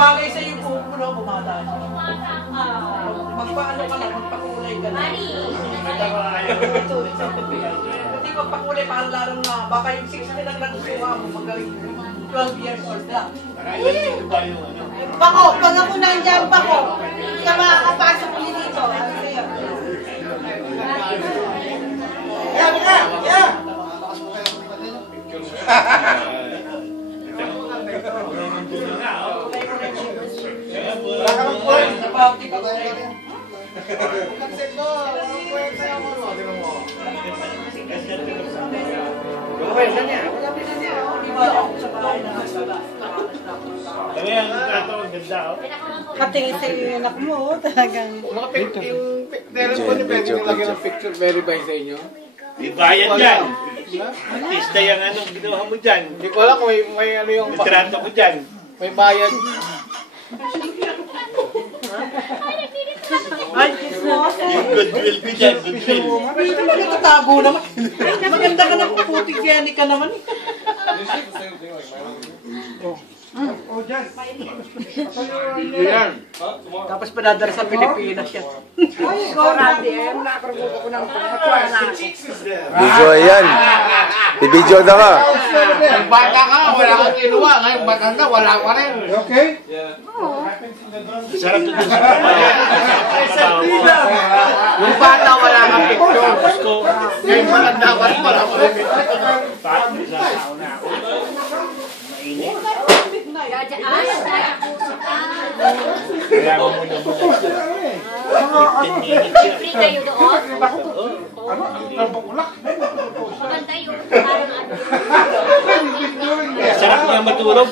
bagay sa iyo kung bumata siya. Magpaano ka lang, magpakulay ka lang. Hindi magpakulay, parang larang na, baka yung 60 lang nagsusuha mo, magaling 12 years old na. Bako, pag ako nandiyan, bako, hindi ka makakapasok ulit dito. Ano sa'yo? Wala ka ng point. Napapti ka ba? Katingin sa iyo yung anak mo, talagang. Mga picture, yung telephone niyo pwede nilagyan ng picture, verify sa inyo. May bayad yan. Artista yung anong ginawa mo dyan. Hindi ko alam kung may ano yung... Litrato ko dyan. May bayad. Ay, Jesus. Yung goodwill ko dyan, goodwill. Dito mo nagtatago naman. Maganda ka na kung putik yan ka naman eh. Yan. Tapos padadala sa Pilipinas yan. Ay, go natin. Nakakarugod ako ng pangatuan na. Video yan. I-video na ka. Nung bata ka, wala kang kinuha. Ngayon, matanda, wala ka rin. Okay? Sarap ito sa pamaya. Nung bata, wala kang picture. Ngayon, matanda ka rin, wala ka rin. Kaya mo muna muna. 15 minutes yan. Free kayo doon? Maganda yun. Parang ano. Sarap niya matulog.